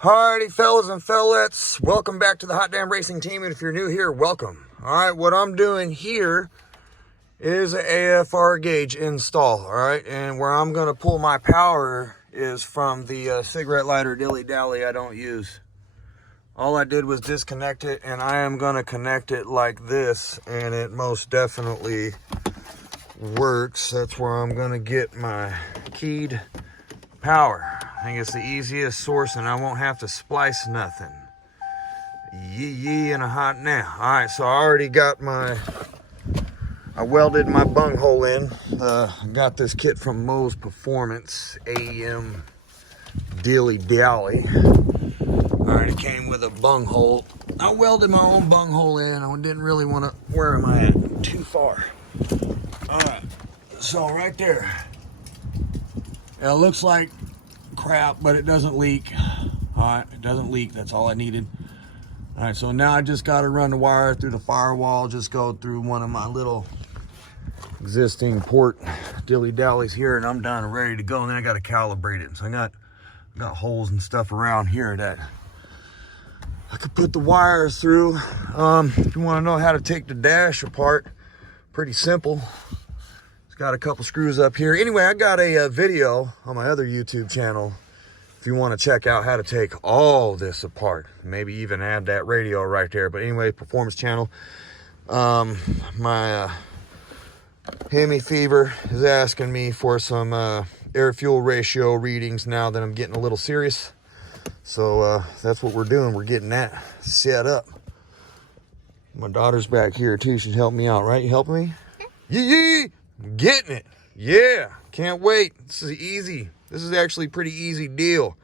Alrighty, fellas and fellettes, welcome back to the Hot Damn Racing Team, and if you're new here, welcome. Alright, what I'm doing here is an AFR gauge install, alright, and where I'm going to pull my power is from the cigarette lighter dilly-dally I don't use. All I did was disconnect it, and I am going to connect it like this, and it most definitely works. That's where I'm going to get my keyed power. I think it's the easiest source, and I won't have to splice nothing. Yee and a hot now. All right, so I already got I welded my bunghole in. Got this kit from Moe's Performance, AEM dilly-dally. All right, it came with a bunghole. I welded my own bunghole in. I didn't really want to, where am I at? Too far. All right, so right there. It looks like crap, but it doesn't leak. All right, it doesn't leak. That's all I needed. All right, so now I just got to run the wire through the firewall, just go through one of my little existing port dilly-dallies here, and I'm done and ready to go. And then I got to calibrate it. So I got holes and stuff around here that I could put the wires through. If you want to know how to take the dash apart, pretty simple. Got a couple screws up here. Anyway, I got a video on my other YouTube channel if you want to check out how to take all this apart. Maybe even add that radio right there. But anyway, performance channel. My Hemifever is asking me for some air-fuel ratio readings now that I'm getting a little serious. So that's what we're doing. We're getting that set up. My daughter's back here too. She's helping me out, right? You helping me? Yee! Getting it. Yeah, can't wait. This is easy. This is actually a pretty easy deal.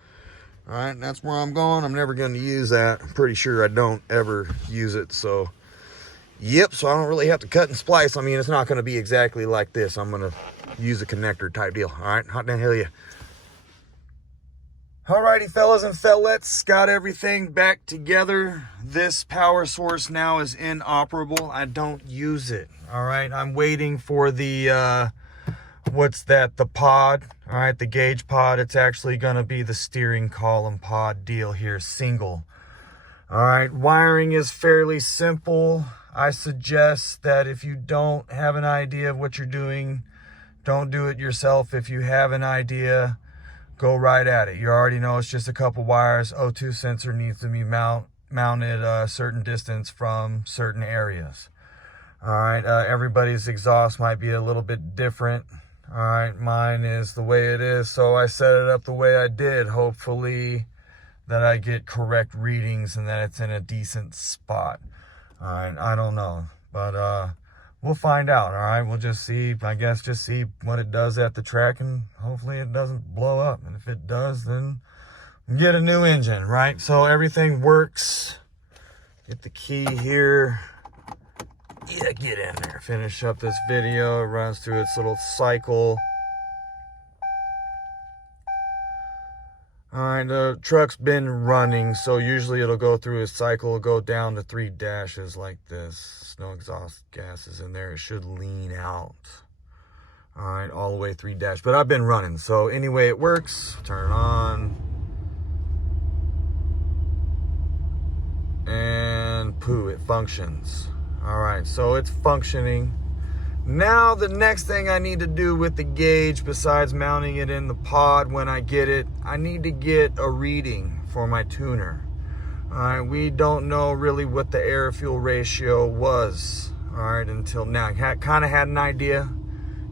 All right, that's where I'm going. I'm never going to use that. I'm pretty sure I don't ever use it. So yep, so I don't really have to cut and splice. I mean, it's not going to be exactly like this. I'm going to use a connector type deal. All right, hot damn hell yeah. Alrighty, fellas and fellettes, got everything back together. This power source now is inoperable. I don't use it. All right, I'm waiting for the, what's that, the pod. All right, the gauge pod. It's actually going to be the steering column pod deal here, single. All right, wiring is fairly simple. I suggest that if you don't have an idea of what you're doing, don't do it yourself. If you have an idea, go right at it. You already know it's just a couple wires. O2 sensor needs to be mounted a certain distance from certain areas. All right, everybody's exhaust might be a little bit different. All right, mine is the way it is, so I set it up the way I did. Hopefully that I get correct readings and that it's in a decent spot. All right, I don't know, but we'll find out. All right, we'll just see, I guess, just see what it does at the track, and hopefully it doesn't blow up. And if it does, then get a new engine, right? So everything works. Get the key here. Yeah, get in there. Finish up this video. It runs through its little cycle. All right, the truck's been running, so usually it'll go through its cycle, go down to 3 dashes like this. No exhaust gases in there. It should lean out. All right, all the way 3 dash. But I've been running, so anyway, it works. Turn it on. And poo, it functions. All right, so it's functioning. Now the next thing I need to do with the gauge, besides mounting it in the pod when I get it, I need to get a reading for my tuner. All right, we don't know really what the air-fuel ratio was, all right, until now. I kind of had an idea,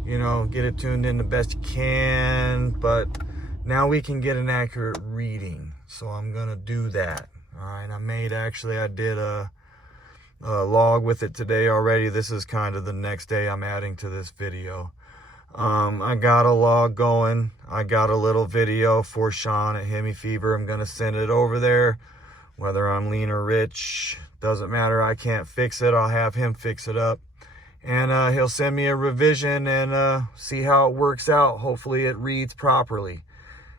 you know, get it tuned in the best you can, but now we can get an accurate reading. So I'm gonna do that. All right, I did a log with it today already. This is kind of the next day I'm adding to this video. I got a log going. I got a little video for Sean at Hemifever. I'm gonna send it over there. Whether I'm lean or rich, doesn't matter. I can't fix it. I'll have him fix it up, and he'll send me a revision and see how it works out. Hopefully it reads properly.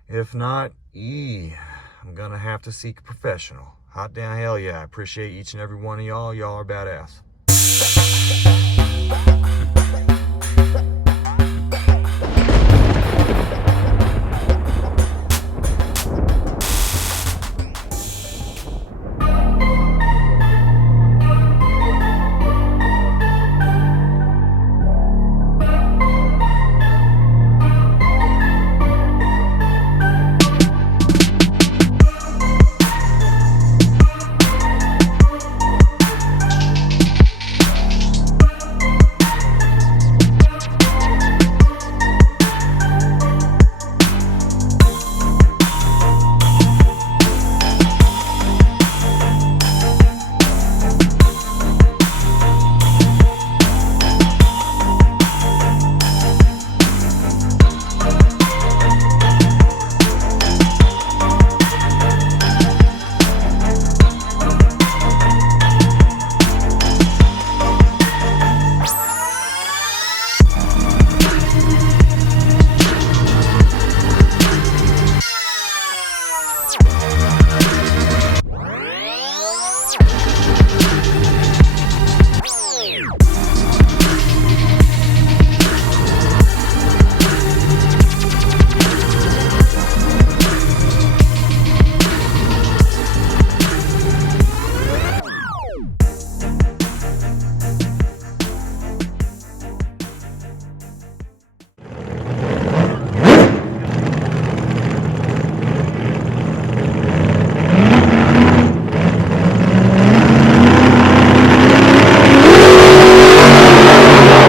If not, I'm gonna have to seek a professional. Hot damn hell yeah. I appreciate each and every one of y'all. Y'all are badass.